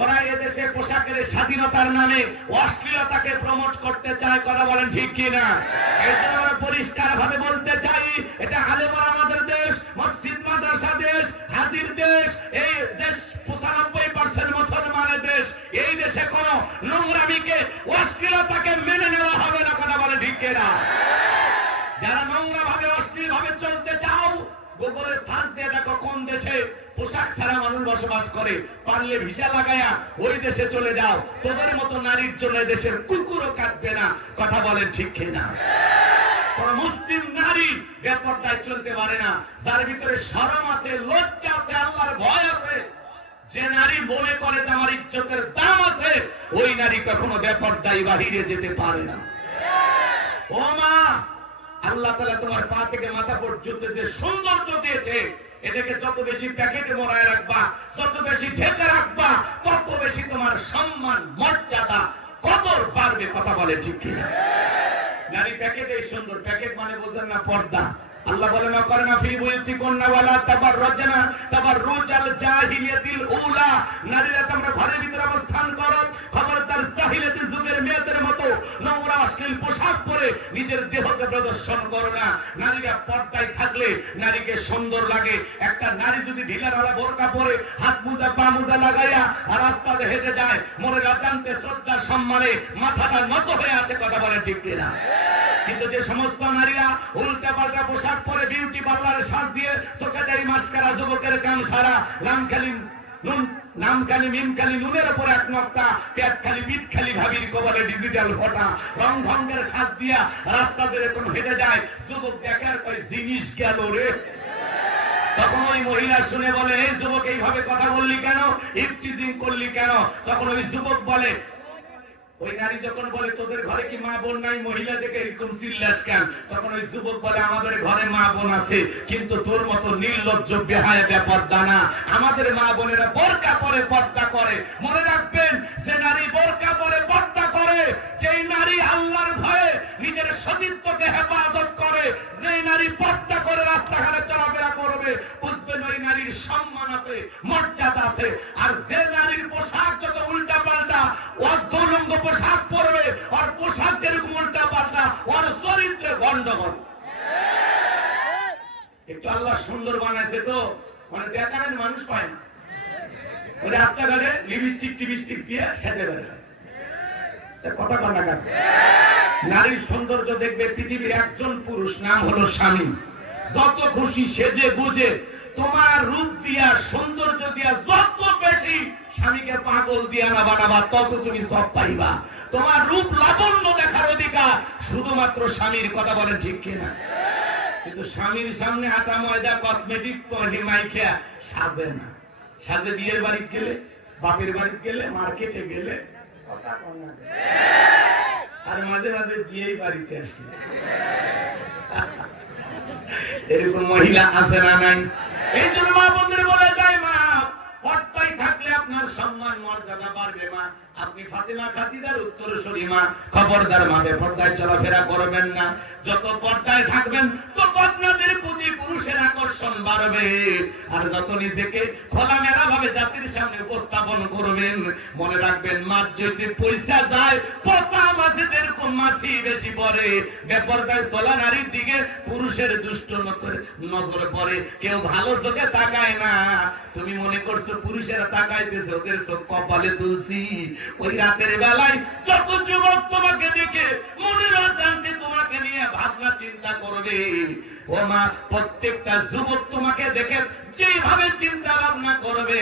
ওরা এদেশে পোশাকের স্বাধীনতার নামে অশ্লীলতাকে প্রমোট করতে চায়, কথা বলেন ঠিক কিনা? এই জন্য আমরা পরিষ্কার ভাবে বলতে চাই, এটা আলেম ওলামাদের দেশ, মসজিদ মাদ্রাসা দেশ, হাজির দেশ, এই দেশ 95% মুসলমানের দেশ। এই দেশে কোন নোংরামিকে, অশ্লীলতাকে মেনে নেওয়া হবে না, কথা বলেন ঠিক কিনা? যারা নোংরা ভাবে, অশ্লীল ভাবে চলতে চাও, গুগলে সার্চ দিয়ে দেখো কোন দেশে পোশাক ছাড়া মানুষ বসবাস করে, পারলে ভিসা লাগায়া ওই দেশে চলে যাও। তোদের মতো নারীর জন্য দেশের কুকুরও কাঁদবে না, কথা বলেন ঠিক কিনা? কোন মুসলিম নারী বেপরদায় চলতে পারে না, যার ভিতরে শরম আছে, লজ্জা আছে, আল্লাহর ভয় আছে। যে নারী মনে করে যে আমার ইজ্জতের দাম আছে, ওই নারী কখনো বেপরদায় বাহিরে যেতে পারে না। ও মা, আল্লাহ তাআলা তোমার পা থেকে মাথা পর্যন্ত যে সৌন্দর্য দিয়েছে, এটাকে যত বেশি প্যাকেটে মোড়ায় রাখবা, যত বেশি ঢেকে রাখবা, তত বেশি তোমার সম্মান, মর্যাদা, কদর বাড়বে, কথা বলে ঠিক কিনা? নারী প্যাকেটেই সুন্দর, প্যাকেট মানে বোঝেন না পর্দা। আল্লাহ বলে না করে না ফি বুয়ুতিকুন্না ওয়ালা তাবাররাজনা তাবাররুজাল জাহিলিয়াতিল উলা, নারীরা তোমরা ঘরের ভিতরে অবস্থান করো, খবরদার জাহিলিয়াতি যুগের মেয়েদের মতো নোংরা অশ্লীল পোশাক পরে নিজের দেহকে প্রদর্শন করো না। নারীরা পর্দায় থাকলে নারীকে সুন্দর লাগে। একটা নারী যদি ঢিলাঢালা বোরকা পরে, হাত মোজা পা মোজা লাগাইয়া রাস্তাতে হেঁটে যায়, মনের অজান্তে শ্রদ্ধা সম্মানে মাথাটা নত হয়ে আসে, কথা বলে ঠিক কিনা? কিন্তু যে সমস্ত নারীরা উল্টা পাল্টা পোশাক পরে, বিউটি পার্লারে সাজ দিয়ে, চোখে দেয় মাস্কারা, যুবকের কাম সারা, নামখালি মিমখালি নুনের উপর এক নক্তা, পেট খালি পিঠ খালি ভাবির কবলে ডিজিটাল ফটা, রং ঢঙ্গের সাজ দিয়া রাস্তাতে এরকম হেঁটে যায়, যুবক দেখার কয় জিনিস গেল রে। তখন ওই মহিলা শুনে বলে, এই যুবক এইভাবে কথা বললি কেন, ইফটিজিং করলি কেন? তখন ওই যুবক বলে, ওই নারী যখন বলে তোদের ঘরে কি মা বোন নাই, মহিলা দেখে এরকম চিল্লাস কেন? তখন ওই যুবক বলে, আমাদের ঘরে মা বোন আছে, কিন্তু তোর মতো নির্লজ্জ বেহায়া বেপরদা না। আমাদের মা বোনেরা বোরকা পরে পর্দা করে। মনে রাখবেন, যে নারী বোরকা পরে পর্দা করে, যেই নারী আল্লাহর ভয়ে নিজের সতীত্বকে হেফাজত করে, যেই নারী পর্দা করে রাস্তাঘাটে চলাফেরা করবে, বুঝবেন ওই নারীর সম্মান আছে, মর্যাদা আছে। আর যে নারীর পোশাক যত উল্টা পাল্টা, অর্ধলঙ্গ পোশাক পরবে, আর পোশাক যেরকম উল্টা পাল্টা, ওর চরিত্রে গন্ডগোল। একটু আল্লাহ সুন্দর বানাইছে তো, মানে দেখার মানুষ পায় না। ওই রাস্তাঘাটে লিপস্টিক টিপস্টিক দিয়ে সেজে বেড়ায়, কথা কর না কেন? নারীর সৌন্দর্য দেখবে পৃথিবীর একজন পুরুষ, নাম হলো স্বামী। যত খুশি সেজে গুজে তোমার রূপ দিয়া, সৌন্দর্য দিয়া যত বেশি স্বামীকে পাগল দিয়া না বানাবা, তত তুমি সব পাইবা। তোমার রূপ লাবণ্য দেখার অধিকার শুধুমাত্র স্বামীর, কথা বলেন ঠিক কিনা? কিন্তু স্বামীর সামনে আটা ময়দা কসমেটিক মাইখা সাজে না। সাজে বিয়ের বাড়ি গেলে, বাপের বাড়ি গেলে, মার্কেটে গেলে, কথা কর না। আর মাঝে মাঝে বিয়েই বাড়িতে আসলে এরকম মহিলা আছে না নাই? এই জন্য মা বোনদের বলে যায়, মা পর্দায় থাকলে আপনার সম্মান মর্যাদা বাড়বে। মা, আপনি ফাতেমা খাদিজার উত্তরসূরি মা, খবরদার মা বেপরদায় চলাফেরা করবেন না। যত পর্দায় থাকবেন তত আপনাদের প্রতি পুরুষের আকর্ষণ বাড়বে। আর যত নিজেকে খোলামেলা ভাবে জাতির সামনে উপস্থাপন করবেন, মনে রাখবেন মাছ যদি পয়সা যায়, পচা মাছে যেরকম মাছি বেশি পড়ে, বেপরদায় চলা নারীর দিকে পুরুষের দুষ্ট নজর পড়ে। কেউ ভালো চোখে তাকায় না। তুমি মনে করছো পুরুষেরা তাকাইতেছে, ওদের চোখ কপালে তুলছি। ওই রাতের বেলায় যত যুবক তোমাকে দেখে মনের অজান্তে তোমাকে নিয়ে ভাবনা চিন্তা করবে, ও মা, প্রত্যেকটা যুবক তোমাকে দেখে যেভাবে চিন্তা ভাবনা করবে,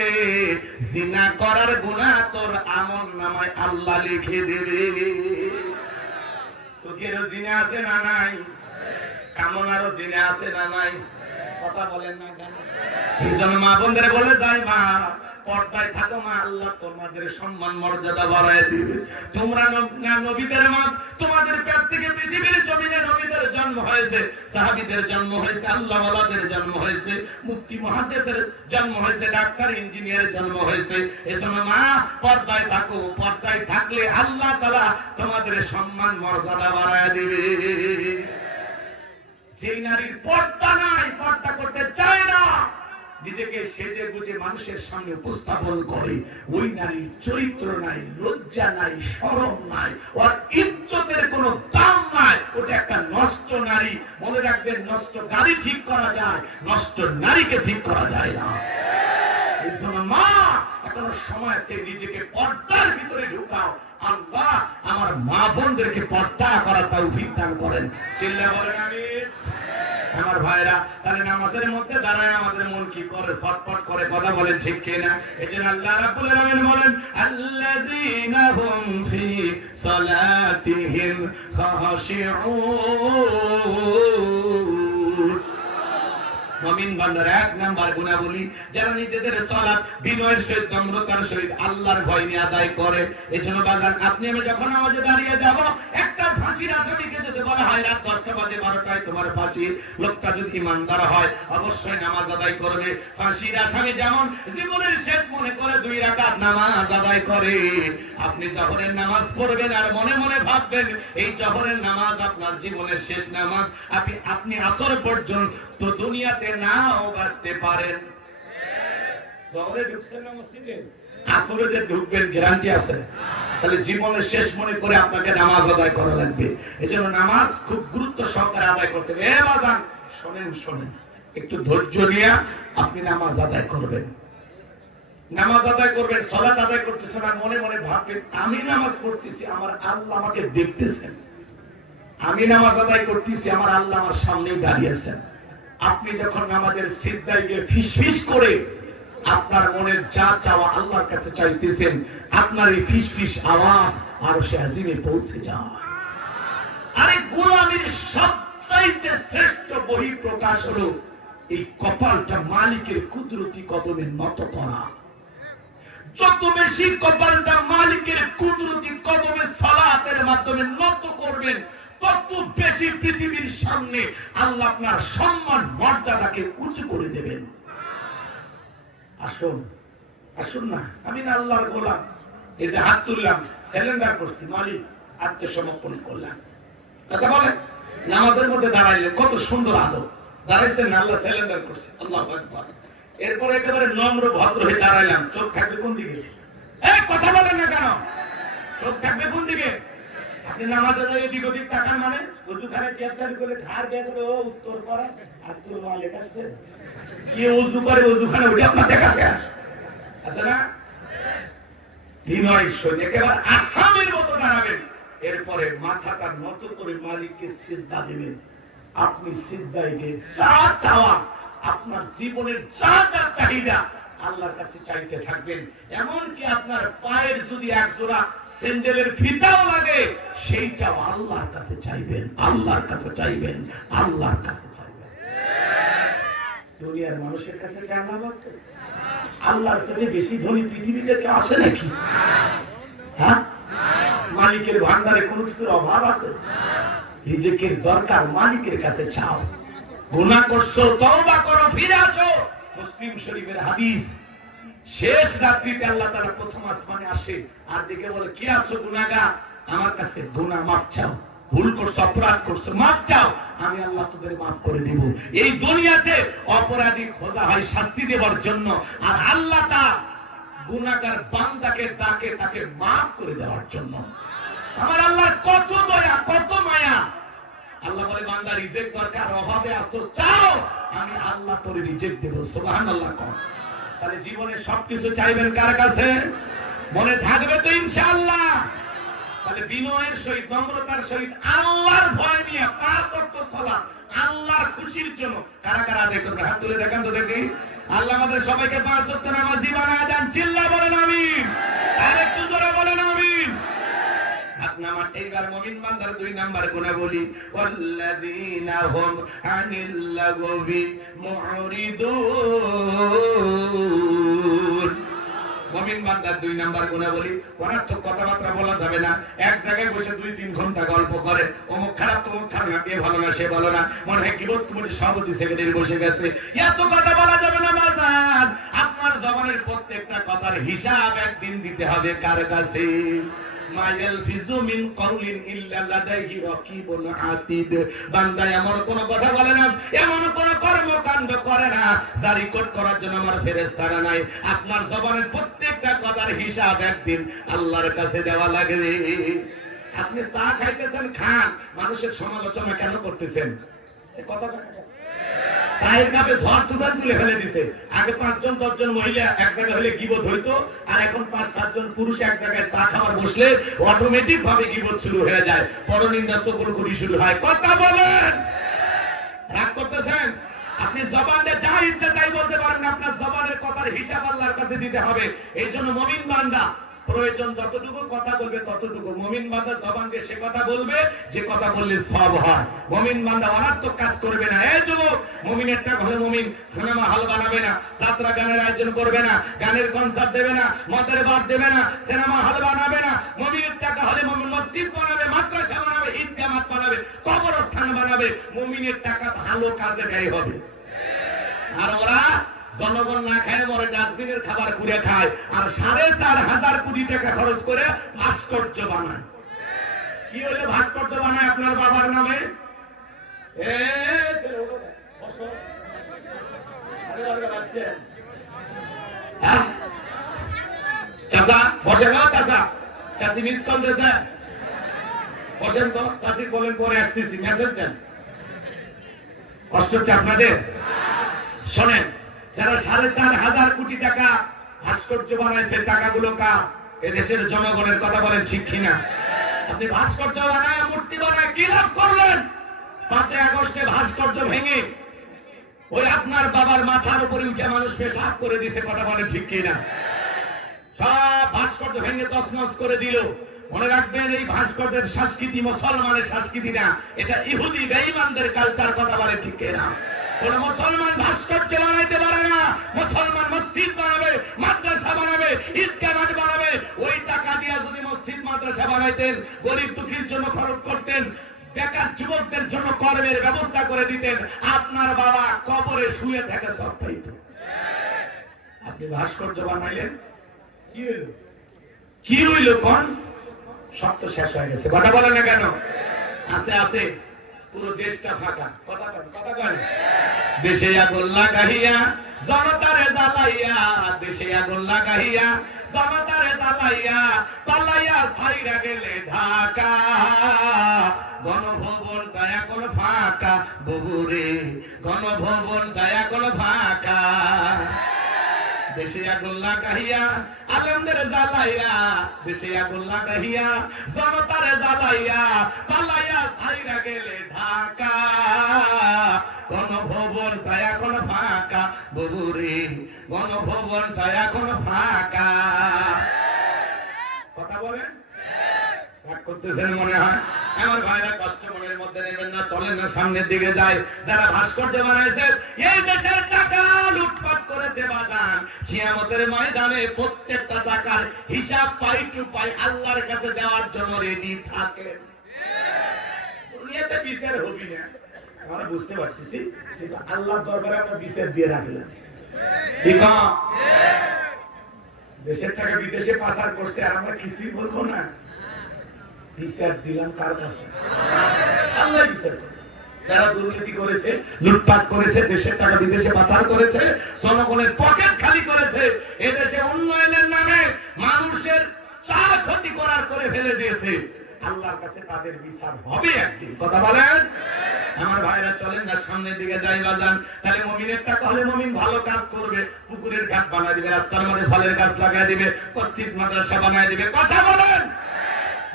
জিনা করার গুনাহ তোর আমলনামায় আল্লাহ লিখে দেবে। চোখেরও জিনা আছে না নাই? কামনারও জিনা আছে না নাই? কথা বলেন না কেন? এই জন্য মা বোনদের বলে যায়, মা পর্দায় থাকো মা, আল্লাহ তোমাদের সম্মান মর্যাদা বাড়ায় দিবে। তোমরা না নবীদের মা, তোমাদের পেট থেকে পৃথিবীর জমিনে নবীদের জন্ম হয়েছে, সাহাবীদের জন্ম হয়েছে, আল্লাহ ওয়ালাদের জন্ম হয়েছে, মুফতি মুহাদ্দিসের জন্ম হয়েছে, ডাক্তার ইঞ্জিনিয়ারের জন্ম হয়েছে। এজন্য মা পর্দায় থাকো, পর্দায় থাকলে আল্লাহ তাআলা তোমাদের সম্মান মর্যাদা বাড়ায় দিবে। যেই নারীর পর্দা নাই, পর্দা করতে চায় না, নিজেকে সেজে গুজে মানুষের সামনে উপস্থাপন করে, ওই নারীর চরিত্র নাই, লজ্জা নাই, শরম নাই, ওর ইজ্জতের কোনো দাম নাই। ওটা একটা নষ্ট নারী। মনে রাখবেন, নষ্ট গাড়ি ঠিক করা যায়, নষ্ট নারীকে ঠিক করা যায় না। মা, এখনো সময় আছে, নিজেকে পর্দার ভিতরে ঢুকাও। আল্লাহ আমার মা বোনদেরকে পর্দা করার তৌফিক দান করেন। চিল্লা বলেন আমিন। আমার ভাইরা, তাহলে নামাজের মধ্যে দাঁড়ায় আমাদের মন কি করে? ছটফট করে। কথা বলেন ঠিক কিনা? এজন্য আল্লাহ রাব্বুল আলামিন বলেন, আল্লাযীনা হুম ফি সালাতিহিম খাশিউন। মুমিন বান্দার এক নাম্বার গুনাহবলী, যারা নিজেদের সালাত বিনয়ের সহিত, নম্রতার সহিত আল্লাহর ভয় নিয়ে আদায় করে। এজন্য বাজান, আপনি আমি যখন নামাজে দাঁড়িয়ে যাব, একটা ফাঁসির আসামিকে যদি বলা হয় রাত 10টা বাজে 12টায় তোমার ফাঁসি, লোকটা যদি ইমানদার হয় অবশ্যই নামাজ আদায় করবে। ফাঁসির আসামি যেমন জীবনের শেষ মনে করে 2 রাকাত নামাজ আদায় করে, আপনি জোহরের নামাজ পড়বেন আর মনে মনে ভাববেন এই জোহরের নামাজ আপনার জীবনের শেষ নামাজ। আপনি আসর পর্যন্ত দুনিয়াতে নাও বাঁচতে পারেন। জোহরে ঢুকছেন না মসজিদে, আসরে যে ঢুকবেন গ্যারান্টি আছে? তাহলে জীবনের শেষ মনে করে আপনাকে নামাজ আদায় করা লাগবে। এজন্য নামাজ খুব গুরুত্ব সহকারে আদায় করতে হবে। এ বাজান, শোনেন, একটু ধৈর্য নিয়ে আপনি নামাজ আদায় করবেন। নামাজ আদায় করবেন, সালাত আদায় করতেছেন আর মনে মনে ভাববেন আমি নামাজ পড়তেছি, আমার আল্লাহ আমাকে দেখতেছেন। আমি নামাজ আদায় করতেছি, আমার আল্লাহ আমার সামনেই দাঁড়িয়েছেন। আপনি যখন নামাজের সিজদায় গিয়ে ফিসফিস করে আপনার মনের যা চাওয়া আল্লাহর কাছে চাইতেছেন, আপনার এই ফিসফিস আওয়াজ আরশে আজিমে পৌঁছে যায়। আরে গোলামীর সবচাইতে শ্রেষ্ঠ বহিঃপ্রকাশ হলো এই কপালটা মালিকের কুদরতি কদমে নত করা। যত বেশি কপালটা মালিকের কুদরতি কদমে সালাতের মাধ্যমে নত করবেন, তত বেশি পৃথিবীর সামনে আল্লাহ আপনার সম্মান মর্যাদাকে উঁচু করে দেবেন। আসুন না, আমি না আল্লাহর গোলাম। এই যে হাত তুললাম, সারেন্ডার করছি, মালিক আত্মসমর্পণ করলাম। কথা বলেন, নামাজের মধ্যে দাঁড়াইলেন, কত সুন্দর আদব। দাঁড়াইছেন না, আল্লাহ সারেন্ডার করছে, আল্লাহু আকবার। এরপর একেবারে নম্র ভদ্র হয়ে দাঁড়াইলাম। চোখ থাকবে কোন দিকে? এই কথা বলেন না কেন? চোখ থাকবে কোন দিকে? আপনি নামাজের এদিক ওদিক তাকান মানে ওযুখানে টিয়ারসারি করে ঘাড় দিয়ে করে ও উত্তর করে আর তোর মালিক আছে কি ওযু করে, ওযুখানে উঠে আপনার দেখা শেষ আছে না? বিনয় সহিত একেবারে আসামের মতো দাঁড়াবেন। এরপরে মাথাটা নত করে মালিককে সিজদা দিবেন। আপনি সিজদায় গিয়ে যা চাওয়া, আপনার জীবনের যা যা চাহিদা আল্লাহর কাছে চাইতে থাকবেন। এমনকি আপনার পায়ের যদি এক জোড়া স্যান্ডেলের ফিতাও লাগে, সেইটাও আল্লাহর কাছে চাইবেন, আল্লাহর কাছে চাইবেন, আল্লাহর কাছে চাইবেন। দুনিয়ার মানুষের কাছে চাওয়া আছে? আল্লাহর সাথে বেশি ধনী পৃথিবীতে কেউ আছে নাকি? হ্যাঁ, মালিকের ভান্ডারে কোনো কিছুর অভাব আছে? রিজিকের দরকার, মালিকের কাছে চাও। গুনাহ করছো, তওবা করো, ফিরে আসো। মুসলিম শরীফের হাদিস, শেষ রাত্রিতে আল্লাহ তাআলা প্রথম আসমানে আসে আর ডেকে বলে, কে আছো গুনাহগার, আমার কাছে গুনাহ মাফ চাও। ভুল করছো, অপরাধ করছো, মাফ চাও, আমি আল্লাহ তোদের মাফ করে দিব। এই দুনিয়াতে অপরাধী খোঁজা হয় শাস্তি দেওয়ার জন্য, আর আল্লাহ তা গুনাহগার বান্দাকে ডাকে তাকে মাফ করে দেওয়ার জন্য। আমার আল্লাহর কত দয়া, কত মায়া। আল্লাহ বলে, বান্দা রিজিক দরকার, অভাবে আছো, চাও, আমি আল্লাহ তোরে রিজিক দেব। সুবহানাল্লাহ। তাহলে জীবনে সবকিছু চাইবেন কার কাছে? মনে থাকবে তো ইনশাআল্লাহ। তাহলে বিনয়ের সহিত, নম্রতার সহিত, আল্লাহর ভয় নিয়ে 5 ওয়াক্ত সালাত আল্লাহর খুশির জন্য কারা কারা আদায় করবে? হাত তুলে দেখান তো দেখি। আল্লাহ আমাদের সবাইকে 5 ওয়াক্ত নামাজি বানায় দেন। চিল্লা বলেন আমিন। আর একটু জোরে বলেন আমিন। নামাজ এইবার মুমিন বান্দার 2 নাম্বার গুনাহবলী, ওয়াল্লাযীনা হুম আনিল লাগবি মুরিদুন। মুমিন বান্দার 2 নাম্বার গুনাহবলী, অনর্থক কথাবার্তা বলা যাবে না। এক জায়গায় বসে 2-3 ঘন্টা গল্প করে, অমুক খারাপ তমুক খারাপ, এ ভালো না সে ভালো না, মনে হয় কিবোধ কমিটির সভাপতি সেক্রেটারি বসে গেছে। এত কথা বলা যাবে না বাজার। আপনার জবানের প্রত্যেকটা কথার হিসাব একদিন দিতে হবে কার কাছে? মা ইয়ালফিজু মিন কাউলিন ইল্লা লাদাইহি রাকিবুন আতীদ। বান্দা এমন কোন কথা বলে না, এমন কোন কর্মকাণ্ড করে না যার রেকর্ড করার জন্য আমার ফেরেশতারা নাই। আপনার জবানের প্রত্যেকটা কথার হিসাব একদিন আল্লাহর কাছে দেওয়া লাগবে। আপনি চা খাইতেছেন, খান, মানুষের সমালোচনা কেন করতেছেন? এই কথাটা চায়ের কাপে ঝড় তুফান তুলে ফেলে দিছে। আগে 5 জন 10 জন মহিলা এক জায়গায় হলে গীবত হইতো, আর এখন 5-7 জন পুরুষ এক জায়গায় চা খাবার বসলে অটোমেটিক ভাবে গীবত শুরু হয়ে যায়, পরনিন্দা চগলখড়ি শুরু হয়। কথা বলেন, রাগ করতেছেন? আপনি জবানে যা ইচ্ছা তাই বলতে পারেন না, আপনার জবানের কথার হিসাব আল্লাহর কাছে দিতে হবে। এই জন্য মুমিন বান্দা প্রয়োজন যতটুকু কথা বলবে ততটুকু। মুমিন বান্দা জবান দিয়ে সে কথা বলবে যে কথা বললে সব হয়। মুমিন বান্দা অনার্থক কাজ করবে না। এই যুবক, মুমিনের টাকা হলে মুমিন সিনেমা হল বানাবে না, যাত্রা গানের আয়োজন করবে না, গানের কনসার্ট দেবে না, মদের বার দেবে না, সিনেমা হল বানাবে না। মুমিনের টাকা হলে মুমিন মসজিদ বানাবে, মাদ্রাসা বানাবে, ঈদগাহ মাঠ বানাবে, কবরস্থান বানাবে। মুমিনের টাকা ভালো কাজে ব্যয় হবে। আর ওরা জনগণ না খায় মরে, ডাস্টবিনের খাবার কুড়ে খায়, আর 4,500 কোটি টাকা খরচ করে ভাস্কর্য বানায়। কি হলো ভাস্কর্য বানায় আপনার বাবার নামে? চাচা বসে না, চাচা চাচি মিস কল দিয়েছে, বসেন তো। চাচি বলেন পরে আসতেছি, মেসেজ দেন। কষ্ট হচ্ছে আপনাদের? শোনেন, যারা 4,500 কোটি টাকা ভাস্কর্য বানাইছে, টাকাগুলো কার? এদেশের জনগণের। কথা বলেন ঠিক কিনা? আপনি ভাস্কর্য বানায়, মূর্তি বানায় কি লাভ করলেন? 5 আগস্টে ভাস্কর্য ভেঙে ওই আপনার বাবার মাথার উপরে উঠে মানুষ পেশাব করে দিছে। কথা বলেন ঠিক কিনা? সব ভাস্কর্য ভেঙে তছনছ করে দিল। মনে রাখবেন, এই ভাস্কর্যের সংস্কৃতি মুসলমানের সংস্কৃতি না, এটা ইহুদি বেঈমানদের কালচার। কথা বলেন ঠিক কিনা? কোন মুসলমান ভাস্কর্য বানাইতে পারে না। মুসলমান মসজিদ বানাবে, মাদ্রাসা বানাবে, ঈদগাহ মাঠ বানাবে। ওই টাকা দিয়ে যদি মসজিদ মাদ্রাসা বানাইতেন, গরিব দুঃখীর জন্য খরচ করতেন, বেকার যুবকদের জন্য কর্মের ব্যবস্থা করে দিতেন, আপনার বাবা কবরে শুয়ে থেকে সব পাইত। আপনি ভাস্কর্য বানাইলেন, কি হইল? কি হইল কোন? সব তো শেষ হয়ে গেছে। কথা বলেন না কেন? আছে আছে, পুরো দেশটা ফাঁকা। কথা বলেন, কথা বলেন। দেশে আগুন লাগাইয়া জনতারে জ্বালাইয়া, দেশে আগুন লাগাইয়া জনতারে জ্বালাইয়া, পালাইয়া ছাইরা গেলে ঢাকা। গণভবনটা এখন ফাঁকা বগুড়ে, গণভবনটা এখন ফাঁকা। দেশে আগুন লাগাইয়া আলেমদের জ্বালাইয়া, দেশে আগুন লাগাইয়া জনতারে জ্বালাইয়া, পালাইয়া ছাইরা গেলে ঢাকা। গণভবনটা এখন ফাঁকা বগুড়ে, গণভবনটা এখন ফাঁকা। কথা বলেন, রাগ করতেছেন মনে হয়? আমার ভাইরা কষ্ট মনের মধ্যে নেবেন না, চলেন না সামনের দিকে যাই। যারা ভাস্কর্য বানাইছে, এই দেশের টাকা লুটপাট করেছে বাজান, কিয়ামতের ময়দানে প্রত্যেকটা টাকার হিসাব পাই টু পাই আল্লাহর কাছে দেওয়ার জন্য রেডি থাকেন। দুনিয়াতে বিচার হবি না, আমরা বুঝতে পারতেছি, কিন্তু আল্লাহর দরবারে আমরা বিচার দিয়ে রাখলাম। ঠিক আছে? দেশের টাকা বিদেশে পাচার করছে, আর আমরা কিছুই বলবো না। বিচার দিলাম কার কাছে? আল্লাহ বিচার করবে। যারা দুর্নীতি করেছে, লুটপাট করেছে, দেশের টাকা বিদেশে পাচার করেছে, জনগণের পকেট খালি করেছে, এদেশে উন্নয়নের নামে মানুষের চা ক্ষতি করার করে ফেলে দিয়েছে, আল্লাহর কাছে তাদের বিচার হবে একদিন। কথা বলেন? আমার ভাইরা চলেন না সামনের দিকে যাই বাজান। তাহলে মুমিনের টাকা হলে মুমিন ভালো কাজ করবে, পুকুরের ঘাট বানায় দিবে, রাস্তার মধ্যে ফলের গাছ লাগায় দিবে, মসজিদ মাদ্রাসা বানায় দিবে। কথা বলেন?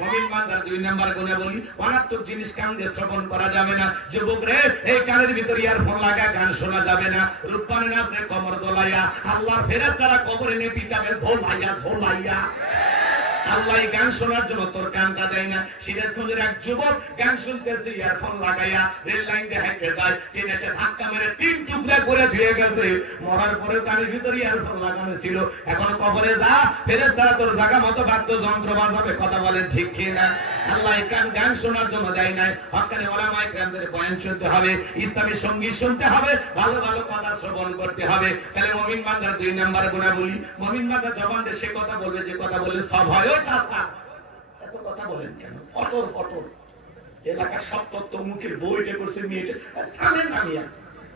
মুমিন বান্দার 2 নাম্বার গুণে বলি, অনার্থক জিনিস কান দিয়ে শ্রবণ করা যাবে না। যুবক রে, এই কানের ভিতর ইয়ারফোন লাগা, গান শোনা যাবে না। রূপবানের নাচে কমর দোলাইয়া, আল্লাহর ফেরেশতারা কবরে নিয়ে পিটাবে ঝোলাইয়া ঝোলাইয়া। আল্লাহ গান শোনার জন্য তোর কানটা দেয় না। সিরাজগঞ্জের এক যুবক গান শুনতেছে, ইয়ারফোন লাগাইয়া রেল লাইন দিয়ে হাঁটতে যায়, ট্রেনে এসে ধাক্কা মেরে 3 টুকরা করে ধুয়ে গেছে। মরার পরেও কানের ভিতরে ইয়ারফোন লাগানো ছিল। এখন কবরে যা, ফেরেশতারা তোর জায়গা মতো বাদ্যযন্ত্র বাজাবে। কথা বলেন ঠিক কি না? আল্লাহ গান শোনার জন্য দেয় নাই। হক্কানি ওলামায়ে কেরামদের বয়ান শুনতে হবে, ইসলামী সঙ্গীত শুনতে হবে, ভালো ভালো কথা শ্রবণ করতে হবে। তাহলে মুমিন বান্দার 2 নাম্বার গুনাহ বলি, মুমিন বান্দা জবান দিয়ে সে কথা বলবে যে কথা বলে সব হয়। ওই চাচা বলেন কেন? ফটর ফটর এলাকার সব তত্ত্ব মুখের বইটা করছে মেয়েটা। থামেন না মিয়া,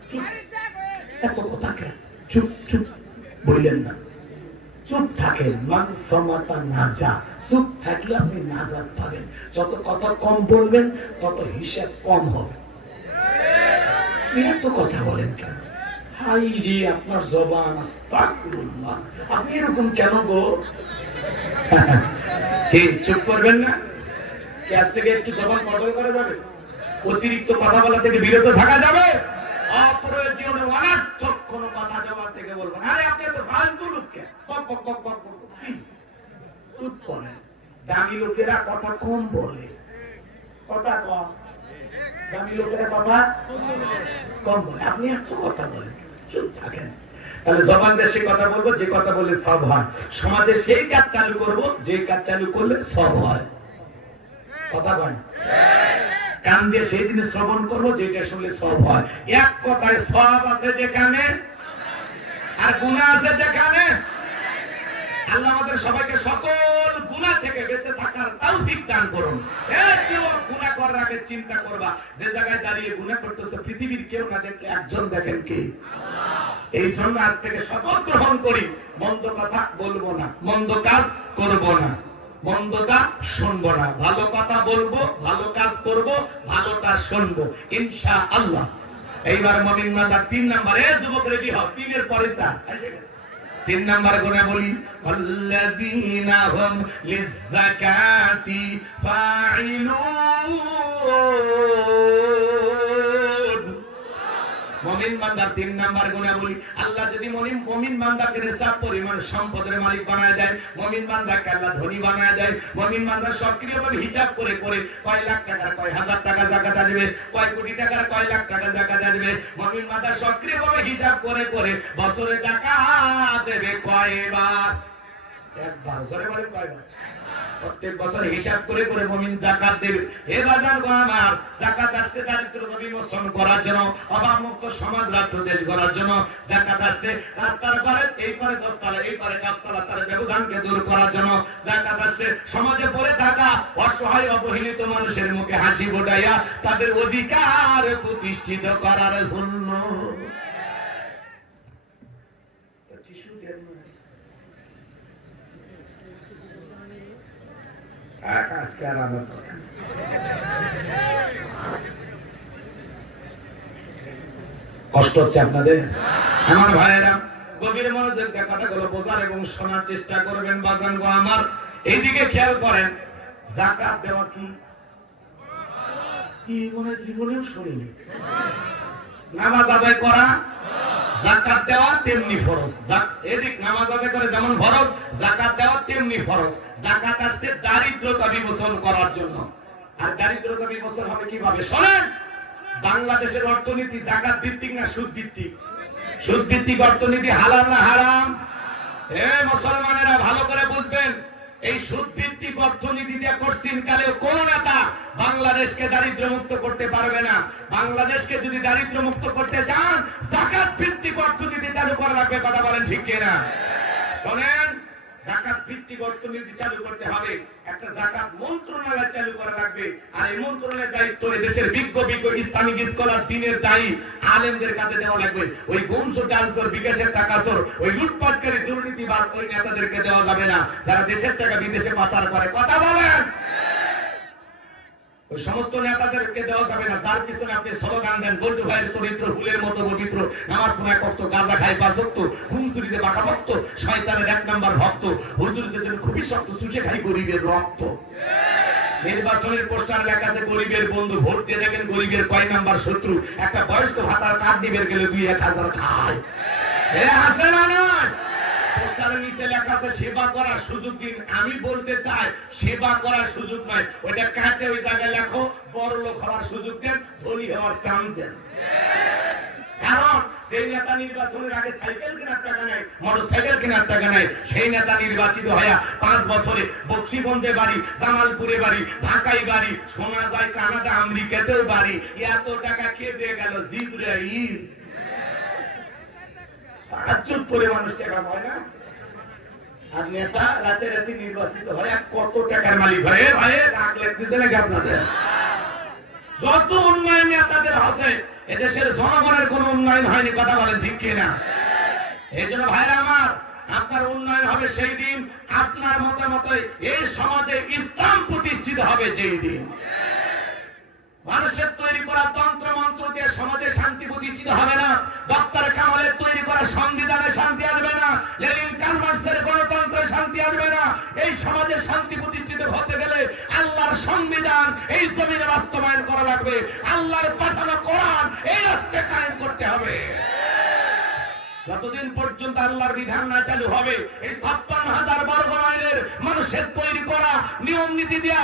চুপ। এত কথা কেন? চুপ চুপ বললেন না, চুপ থাকেন। মান সমাতা নাজা, চুপ থাকলে আপনি নাজাত পাবেন। যত কথা কম বলবেন তত হিসাব কম হবে। এত কথা বলেন কেন? হাই রে আপনার জবান, আস্তাগফিরুল্লাহ। আপনি এরকম কেন গো? কে চুপ করবেন না? কি আজ থেকে একটু জবান কন্ট্রোল করা যাবে? অতিরিক্ত কথা বলা থেকে বিরত থাকা যাবে? অপ্রয়োজনীয় অনার্থক কোনো কথা জবান থেকে বলবেন। আরে আপনি তো ফালতু লোক, কে বক বক বক বক বক চুপ করেন। দামি লোকেরা কথা কম বলে, কথা কম। দামি লোকেরা কথা কম বলে, আপনি এত কথা বলেন, চুপ থাকেন। তাহলে জবান দিয়ে সে কথা বলবো যে কথা বললে সব হয়। সমাজে সেই কাজ চালু করব যে কাজ চালু করলে সব হয়। কথা বলেন। কান দিয়ে সেই জিনিস শ্রবণ করবো যেটা শুনলে সব হয়। এক কথায় সব আছে যেখানে আর গুনাহ আছে যেখানে। আল্লাহ আমাদের সবাইকে সকল গুনাহ থেকে বেঁচে থাকার তৌফিক দান করুন। এই জীবন গুনাহ করার আগে চিন্তা করবা, যে জায়গায় দাঁড়িয়ে গুনাহ করতেছে পৃথিবীর কেউ না দেখলে একজন দেখেন কে? আল্লাহ। এই জন্য আজ থেকে শপথ গ্রহণ করি, মন্দ কথা বলবো না, মন্দ কাজ করব না, মন্দটা শুনবো না, ভালো কথা বলবো, ভালো কাজ করব, ভালোটা শুনবো ইনশাআল্লাহ। এইবার মুমিন বান্দা 3 নম্বরে, যুবক রেডি হও, 3 এর পরে স্যার এসে গেছে। 3 নাম্বার গুণে বলি, আল্লাযীনা হুম লিয-যাকাতি ফাঈলুন। মুমিন বান্দার 3 নাম্বার গুণে বলি, আল্লাহ যদি মুমিন বান্দাকে নিসাব পরিমাণ সম্পদের মালিক বানায় দেয়, মুমিন বান্দাকে আল্লাহ ধনী বানায় দেয়, মুমিন বান্দা সক্রিয়ভাবে হিসাব করে করে কয় লাখ টাকার কয় হাজার টাকা যাকাত দিবে, কয় কোটি টাকার কয় লাখ টাকা যাকাত দিবে, মুমিন বান্দা সক্রিয়ভাবে হিসাব করে করে বছরে যাকাত দেবে কয়বার? একবার। জোরে বলেন কয়বার? প্রত্যেক বছর হিসাব করে করে মুমিন যাকাত দেবে। হে বাজার গো আমার, যাকাত আসছে দারিদ্রতা বিমোচন করার জন্য, অভাব মুক্ত সমাজ রাষ্ট্র দেশ গড়ার জন্য। যাকাত আসছে রাস্তার পারে এই পারে 10 তলা এই পারে 5 তলা তার ব্যবধানকে দূর করার জন্য। যাকাত আসছে সমাজে পড়ে থাকা অসহায় অবহেলিত মানুষের মুখে হাসি ফোটাইয়া তাদের অধিকার প্রতিষ্ঠিত করার জন্য। কষ্ট হচ্ছে আপনাদের? আমার ভাইয়েরা গভীর মনোযোগ দিয়ে কথাগুলো বোঝার এবং শোনার চেষ্টা করবেন। বাজান গো আমার, এইদিকে খেয়াল করেন, যাকাত দেওয়া কি কি মনে জীবনেও শুনিনি। নামাজ আদায় করা, যাকাত দেওয়া তেমনি ফরজ। এদিক নামাজ আদায় করে যেমন ফরজ, যাকাত দেওয়া তেমনি ফরজ। যাকাত আসছে দারিদ্রতা বিমোচন করার জন্য। আর দারিদ্রতা বিমোচন হবে কিভাবে? শোনেন, বাংলাদেশের অর্থনীতি যাকাত ভিত্তিক না সুদ ভিত্তিক? সুদ ভিত্তিক অর্থনীতি। হালাল না হারাম? এ মুসলমানেরা ভালো করে বুঝবেন, এই সুদ ভিত্তিক অর্থনীতি দিয়ে কোশ্চিন কালে কোন নেতা বাংলাদেশকে দারিদ্র মুক্ত করতে পারবে না। বাংলাদেশকে যদি দারিদ্র মুক্ত করতে চান, যাকাত ভিত্তিক অর্থনীতি চালু করা লাগবে। কথা বলেন ঠিক কিনা? শোনেন, যাকাত ভিত্তিক অর্থনীতি চালু করতে হবে, একটা যাকাত মন্ত্রণালয় চালু করা লাগবে। আর এই মন্ত্রণালয়ের দায়িত্ব দেশের বিজ্ঞ বিজ্ঞ ইসলামিক স্কলার, দ্বীনের দায়ী আলেমদের কাছে দেওয়া লাগবে। ওই গুমসুর ডালসুর বিকাশের টাকা চোর, ওই লুটপাটকারী দুর্নীতিবাজ ওই নেতাদেরকে দেওয়া যাবে না, যারা দেশের টাকা বিদেশে পাচার করে। কথা বলেন। ওই সমস্ত নেতাদেরকে দেওয়া যাবে না যার পিছনে আপনি স্লোগান দেন, বল্টু ভাইয়ের চরিত্র ফুলের মতো পবিত্র, নামাজ পড়া কত, গাঁজা খাই 5 ওয়াক্ত, ঘুম চুরিতে বাঁকা ভক্ত, শয়তানের 1 নাম্বার ভক্ত, হুজুর যেন খুবই শক্ত, চুষে খাই গরিবের রক্ত। নির্বাচনের পোস্টার লেখা আছে গরিবের বন্ধু, ভোট দিয়ে দেখেন গরিবের কয় নাম্বার শত্রু। একটা বয়স্ক ভাতার কার্ড নিবের গেলে 2-1000 খায়। এ আছে না নয়? পোস্টারের নিচে লেখা আছে সেবা করার সুযোগ দিন। আমি বলতে চাই, সেবা করার সুযোগ নয়, ওইটা কাটে ওই জায়গায় লেখো বড় লোক হওয়ার সুযোগ দেন, ধনী হওয়ার চান্স দেন। কারণ সেই নেতা নির্বাচনের আগে সাইকেল কেনার টাকা নেই, মোটরসাইকেল কেনার টাকা নেই, সেই নেতা নির্বাচিত হয়ে 5 বছরে বক্সিগঞ্জে বাড়ি, জামালপুরে বাড়ি, ঢাকায় বাড়ি, শোনা যায় কানাডা আমেরিকাতেও বাড়ি। এত টাকা খেয়ে দিয়ে গেল জিব্রাইল। তাজ্জুব করে মানুষ টাকা পায় না। আর নেতা রাতে রাতে নির্বাচিত হয় কত টাকার মালিক হয়। ভাই রাগ লাগতেছে নাকি আপনাদের? যত উন্নয়ন নেতাদের আছে এদেশের জনগণের কোনো উন্নয়ন হয়নি, কথা বলেন ঠিক কিনা? এই জন্য ভাইরা আমার, আপনার উন্নয়ন হবে সেই দিন আপনার মতামতে এই সমাজে ইসলাম প্রতিষ্ঠিত হবে যেই দিন। মানুষের তৈরি করা তন্ত্র মন্ত্র দিয়ে সমাজে শান্তি প্রতিষ্ঠিত হবে না। ডক্টর কামালের তৈরি করা সংবিধানে শান্তি আসবে না। লেনিন কার্ল মার্ক্সের গণতন্ত্রে শান্তি আসবে না। এই সমাজে শান্তি প্রতিষ্ঠিত হতে গেলে আল্লাহর সংবিধান এই জমিনে বাস্তবায়ন করা লাগবে। আল্লাহর পাঠানো কোরআন এই রাষ্ট্রে কায়েম করতে হবে। যতদিন পর্যন্ত আল্লাহর বিধান না চালু হবে, এই ৫৬,০০০ বর্গ মাইলের মানুষের তৈরি করা নিয়ম নীতি দিয়া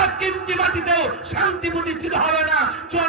১ ইঞ্চি মাটিতেও শান্তি প্রতিষ্ঠিত হবে না।